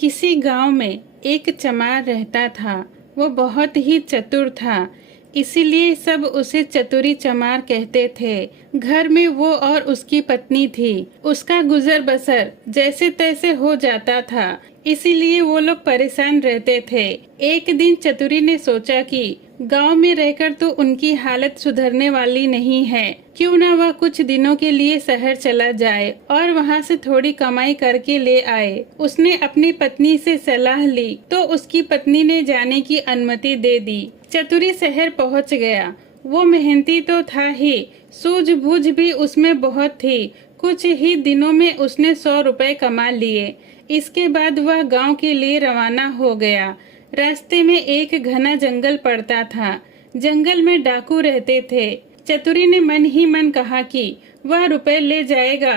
किसी गांव में एक चमार रहता था। वो बहुत ही चतुर था, इसीलिए सब उसे चतुरी चमार कहते थे। घर में वो और उसकी पत्नी थी। उसका गुजर बसर जैसे तैसे हो जाता था, इसीलिए वो लोग परेशान रहते थे। एक दिन चतुरी ने सोचा कि गांव में रहकर तो उनकी हालत सुधरने वाली नहीं है, क्यों ना वह कुछ दिनों के लिए शहर चला जाए और वहां से थोड़ी कमाई करके ले आए। उसने अपनी पत्नी से सलाह ली तो उसकी पत्नी ने जाने की अनुमति दे दी। चतुरी शहर पहुंच गया। वो मेहनती तो था ही, सूझबूझ भी उसमें बहुत थी। कुछ ही दिनों में उसने 100 रुपए कमा लिए। इसके बाद वह गांव के लिए रवाना हो गया। रास्ते में एक घना जंगल पड़ता था। जंगल में डाकू रहते थे। चतुरी ने मन ही मन कहा कि वह रुपए ले जाएगा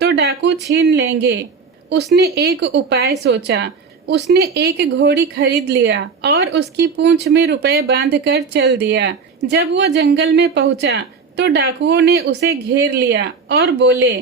तो डाकू छीन लेंगे। उसने एक उपाय सोचा। उसने एक घोड़ी खरीद लिया और उसकी पूंछ में रुपए बांधकर चल दिया। जब वो जंगल में पहुंचा तो डाकुओं ने उसे घेर लिया और बोले,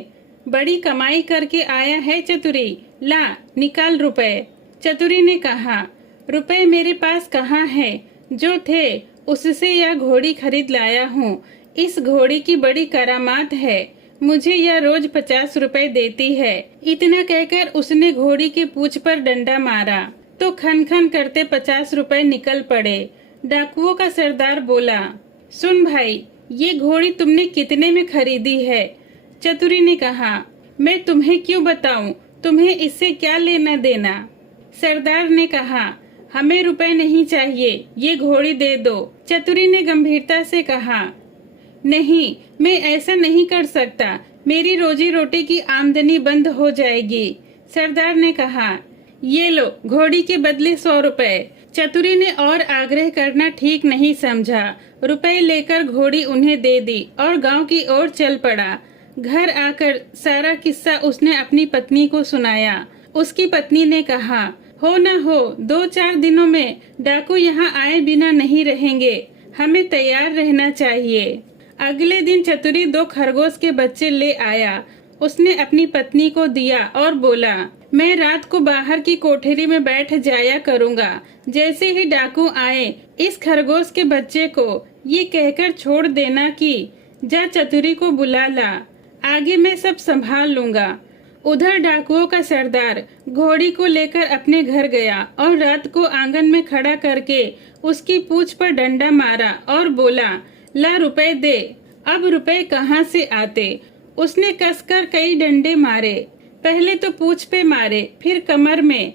बड़ी कमाई करके आया है चतुरी, ला निकाल रुपए। चतुरी ने कहा, रुपए मेरे पास कहाँ है? जो थे उससे यह घोड़ी खरीद लाया हूँ। इस घोड़ी की बड़ी करामात है, मुझे यह रोज 50 रुपए देती है। इतना कहकर उसने घोड़ी की पूंछ पर डंडा मारा तो खन खन करते 50 रुपए निकल पड़े। डाकुओं का सरदार बोला, सुन भाई, ये घोड़ी तुमने कितने में खरीदी है? चतुरी ने कहा, मैं तुम्हें क्यों बताऊं, तुम्हें इससे क्या लेना देना? सरदार ने कहा, हमें रुपए नहीं चाहिए, ये घोड़ी दे दो। चतुरी ने गंभीरता से कहा, नहीं, मैं ऐसा नहीं कर सकता, मेरी रोजी रोटी की आमदनी बंद हो जाएगी। सरदार ने कहा, ये लो घोड़ी के बदले 100 रुपए। चतुरी ने और आग्रह करना ठीक नहीं समझा। रुपए लेकर घोड़ी उन्हें दे दी और गांव की ओर चल पड़ा। घर आकर सारा किस्सा उसने अपनी पत्नी को सुनाया। उसकी पत्नी ने कहा, हो न हो 2-4 दिनों में डाकू यहाँ आए बिना नहीं रहेंगे, हमें तैयार रहना चाहिए। अगले दिन चतुरी 2 खरगोश के बच्चे ले आया। उसने अपनी पत्नी को दिया और बोला, मैं रात को बाहर की कोठरी में बैठ जाया करूंगा। जैसे ही डाकू आए, इस खरगोश के बच्चे को ये कहकर छोड़ देना कि जा चतुरी को बुला ला, आगे मैं सब संभाल लूंगा। उधर डाकुओं का सरदार घोड़ी को लेकर अपने घर गया और रात को आंगन में खड़ा करके उसकी पूंछ पर डंडा मारा और बोला, ला रुपए दे। अब रुपए कहाँ से आते? उसने कसकर कई डंडे मारे, पहले तो पूंछ पे मारे, फिर कमर में।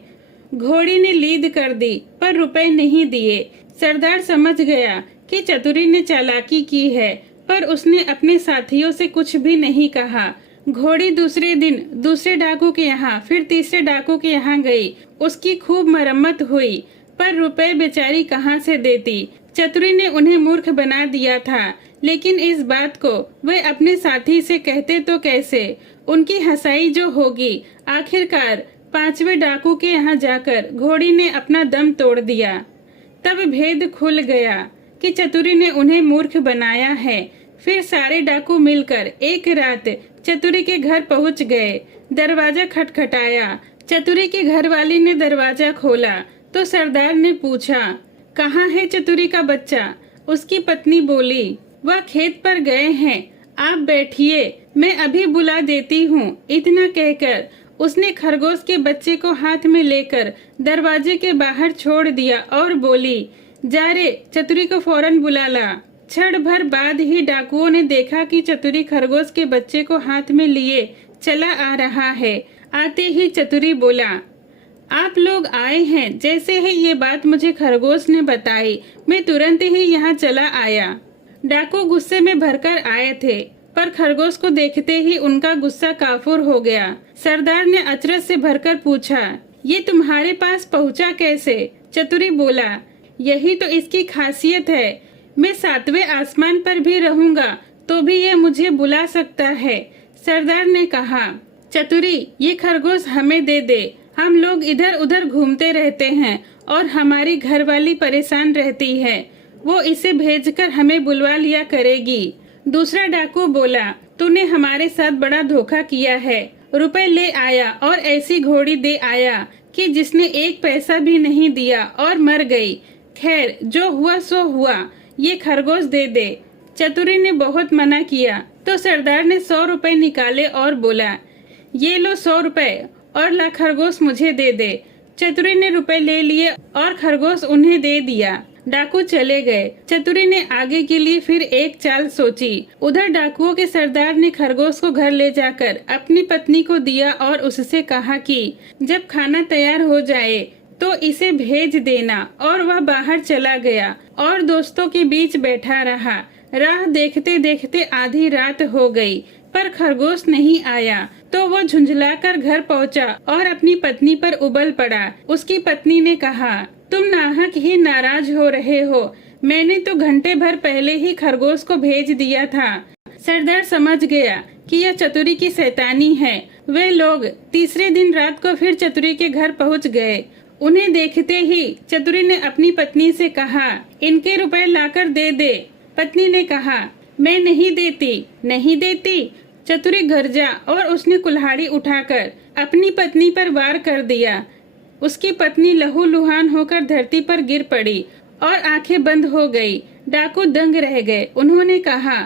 घोड़ी ने लीद कर दी पर रुपए नहीं दिए। सरदार समझ गया कि चतुरी ने चालाकी की है, पर उसने अपने साथियों से कुछ भी नहीं कहा। घोड़ी दूसरे दिन दूसरे डाकू के यहाँ, फिर तीसरे डाकू के यहाँ गई। उसकी खूब मरम्मत हुई, पर रुपए बेचारी कहाँ से देती? चतुरी ने उन्हें मूर्ख बना दिया था, लेकिन इस बात को वे अपने साथी से कहते तो कैसे? उनकी हंसाई जो होगी। आखिरकार 5वें डाकू के यहाँ जाकर घोड़ी ने अपना दम तोड़ दिया। तब भेद खुल गया कि चतुरी ने उन्हें मूर्ख बनाया है। फिर सारे डाकू मिलकर एक रात चतुरी के घर पहुंच गए। दरवाजा खटखटाया। चतुरी के घरवाली ने दरवाजा खोला तो सरदार ने पूछा, कहाँ है चतुरी का बच्चा? उसकी पत्नी बोली, वह खेत पर गए हैं, आप बैठिए, मैं अभी बुला देती हूँ। इतना कहकर उसने खरगोश के बच्चे को हाथ में लेकर दरवाजे के बाहर छोड़ दिया और बोली, जा रे, चतुरी को फौरन बुला ला। क्षण भर बाद ही डाकुओं ने देखा कि चतुरी खरगोश के बच्चे को हाथ में लिए चला आ रहा है। आते ही चतुरी बोला, आप लोग आए हैं। जैसे ही ये बात मुझे खरगोश ने बताई, मैं तुरंत ही यहाँ चला आया। डाकू गुस्से में भरकर आए थे, पर खरगोश को देखते ही उनका गुस्सा काफूर हो गया। सरदार ने अचरज से भरकर पूछा, ये तुम्हारे पास पहुँचा कैसे? चतुरी बोला, यही तो इसकी खासियत है, मैं 7वें आसमान पर भी रहूंगा तो भी ये मुझे बुला सकता है। सरदार ने कहा, चतुरी, ये खरगोश हमें दे दे, हम लोग इधर उधर घूमते रहते हैं और हमारी घरवाली परेशान रहती है, वो इसे भेजकर हमें बुलवा लिया करेगी। दूसरा डाकू बोला, तूने हमारे साथ बड़ा धोखा किया है, रुपए ले आया और ऐसी घोड़ी दे आया कि जिसने एक पैसा भी नहीं दिया और मर गई। खैर, जो हुआ सो हुआ, ये खरगोश दे दे। चतुरी ने बहुत मना किया तो सरदार ने 100 रुपए निकाले और बोला, ये लो 100 रुपए और ला खरगोश मुझे दे दे। चतुरी ने रुपए ले लिए और खरगोश उन्हें दे दिया। डाकू चले गए। चतुरी ने आगे के लिए फिर एक चाल सोची। उधर डाकुओं के सरदार ने खरगोश को घर ले जाकर अपनी पत्नी को दिया और उससे कहा कि जब खाना तैयार हो जाए तो इसे भेज देना। और वह बाहर चला गया और दोस्तों के बीच बैठा रहा। राह देखते देखते आधी रात हो गई पर खरगोश नहीं आया तो वो झुंझलाकर घर पहुंचा और अपनी पत्नी पर उबल पड़ा। उसकी पत्नी ने कहा, तुम नाहक ही नाराज हो रहे हो। मैंने तो घंटे भर पहले ही खरगोश को भेज दिया था। सरदार समझ गया कि यह चतुरी की शैतानी है। वे लोग तीसरे दिन रात को फिर चतुरी के घर पहुंच गए। उन्हें देखते ही चतुरी ने अपनी पत्नी से कहा, इनके रुपए लाकर दे दे। पत्नी ने कहा, मैं नहीं देती। नहीं देती? चतुरी गरजा और उसने कुल्हाड़ी उठाकर अपनी पत्नी पर वार कर दिया। उसकी पत्नी लहूलुहान होकर धरती पर गिर पड़ी और आंखें बंद हो गई। डाकू दंग रह गए। उन्होंने कहा,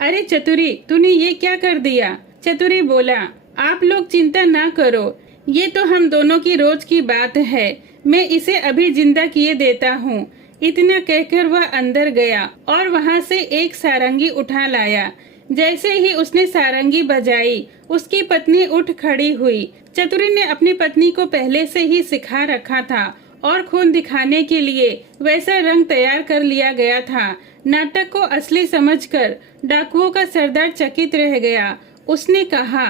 अरे चतुरी, तूने ये क्या कर दिया? चतुरी बोला, आप लोग चिंता ना करो, ये तो हम दोनों की रोज की बात है। मैं इसे अभी जिंदा किए देता हूँ। इतना कहकर वह अंदर गया और वहाँ से एक सारंगी उठा लाया। जैसे ही उसने सारंगी बजाई, उसकी पत्नी उठ खड़ी हुई। चतुरी ने अपनी पत्नी को पहले से ही सिखा रखा था और खून दिखाने के लिए वैसा रंग तैयार कर लिया गया था। नाटक को असली समझकर डाकुओं का सरदार चकित रह गया। उसने कहा,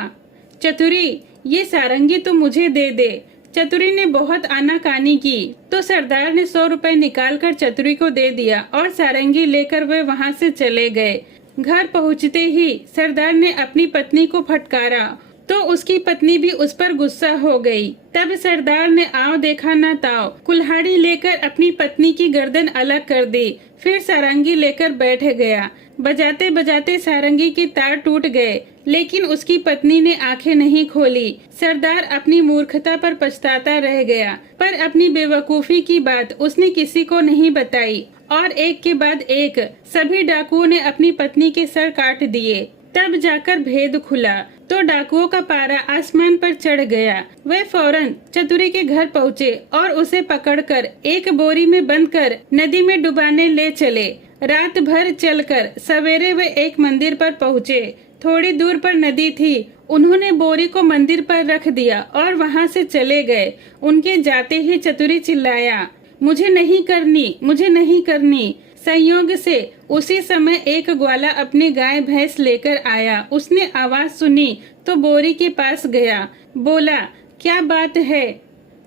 चतुरी, ये सारंगी तो मुझे दे दे। चतुरी ने बहुत आनाकानी की तो सरदार ने 100 रुपए निकालकर चतुरी को दे दिया और सारंगी लेकर वे वहां से चले गए। घर पहुंचते ही सरदार ने अपनी पत्नी को फटकारा तो उसकी पत्नी भी उस पर गुस्सा हो गई। तब सरदार ने आओ देखा ना ताओ कुल्हाड़ी लेकर अपनी पत्नी की गर्दन अलग कर दी। फिर सारंगी लेकर बैठ गया। बजाते बजाते सारंगी के तार टूट गए, लेकिन उसकी पत्नी ने आंखें नहीं खोली। सरदार अपनी मूर्खता पर पछताता रह गया, पर अपनी बेवकूफी की बात उसने किसी को नहीं बताई और एक के बाद एक सभी डाकुओं ने अपनी पत्नी के सर काट दिए। तब जाकर भेद खुला तो डाकुओं का पारा आसमान पर चढ़ गया। वे फौरन चतुरी के घर पहुँचे और उसे पकड़कर एक बोरी में बंद कर नदी में डुबाने ले चले। रात भर चलकर सवेरे वे एक मंदिर पर पहुँचे। थोड़ी दूर पर नदी थी। उन्होंने बोरी को मंदिर पर रख दिया और वहाँ से चले गए। उनके जाते ही चतुरी चिल्लाया, मुझे नहीं करनी, मुझे नहीं करनी। संयोग से उसी समय एक ग्वाला अपनी गाय भैंस लेकर आया। उसने आवाज सुनी तो बोरी के पास गया। बोला, क्या बात है?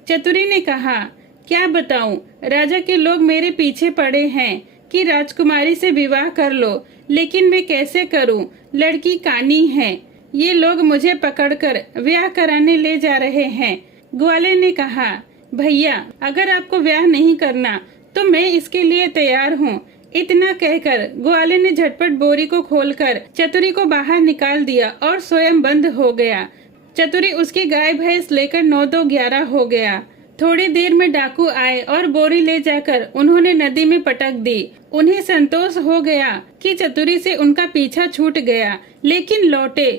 चतुरी ने कहा, क्या बताऊं, राजा के लोग मेरे पीछे पड़े हैं कि राजकुमारी से विवाह कर लो, लेकिन मैं कैसे करूं? लड़की कानी है। ये लोग मुझे पकड़कर ब्याह कराने ले जा रहे हैं। ग्वाले ने कहा, भैया, अगर आपको ब्याह नहीं करना तो मैं इसके लिए तैयार हूँ। इतना कहकर ग्वाले ने झटपट बोरी को खोलकर चतुरी को बाहर निकाल दिया और स्वयं बंद हो गया। चतुरी उसकी गाय भैंस लेकर 9-2-11 हो गया। थोड़ी देर में डाकू आए और बोरी ले जाकर उन्होंने नदी में पटक दी। उन्हें संतोष हो गया कि चतुरी से उनका पीछा छूट गया, लेकिन लौटे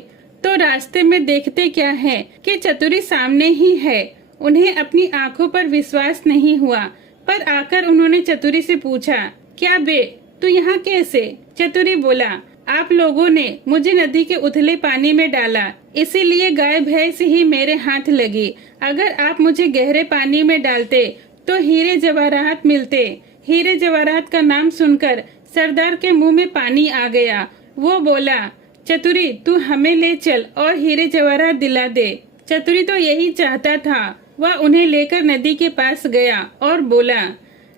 तो रास्ते में देखते क्या है कि चतुरी सामने ही है। उन्हें अपनी आंखों पर विश्वास नहीं हुआ, पर आकर उन्होंने चतुरी से पूछा, क्या बे, तू यहाँ कैसे? चतुरी बोला, आप लोगों ने मुझे नदी के उथले पानी में डाला, इसीलिए गाय भैंस ही मेरे हाथ लगी। अगर आप मुझे गहरे पानी में डालते तो हीरे जवाहरात मिलते। हीरे जवाहरात का नाम सुनकर सरदार के मुंह में पानी आ गया। वो बोला, चतुरी, तू हमें ले चल और हीरे जवाहरात दिला दे। चतुरी तो यही चाहता था। वह उन्हें लेकर नदी के पास गया और बोला,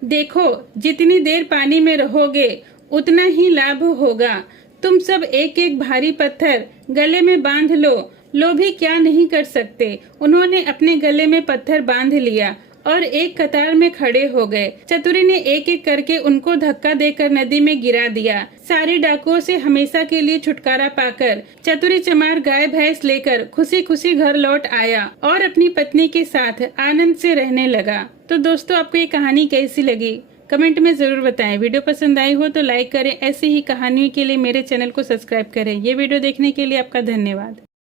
देखो, जितनी देर पानी में रहोगे उतना ही लाभ होगा। तुम सब एक एक भारी पत्थर गले में बांध लो। लोभी क्या नहीं कर सकते। उन्होंने अपने गले में पत्थर बांध लिया और एक कतार में खड़े हो गए। चतुरी ने एक एक करके उनको धक्का देकर नदी में गिरा दिया। सारे डाकुओं से हमेशा के लिए छुटकारा पाकर चतुरी चमार गाय भैंस लेकर खुशी खुशी घर लौट आया और अपनी पत्नी के साथ आनंद से रहने लगा। तो दोस्तों, आपको ये कहानी कैसी लगी कमेंट में जरूर बताएं। वीडियो पसंद आई हो तो लाइक करें। ऐसी ही कहानियों के लिए मेरे चैनल को सब्सक्राइब करें। ये वीडियो देखने के लिए आपका धन्यवाद।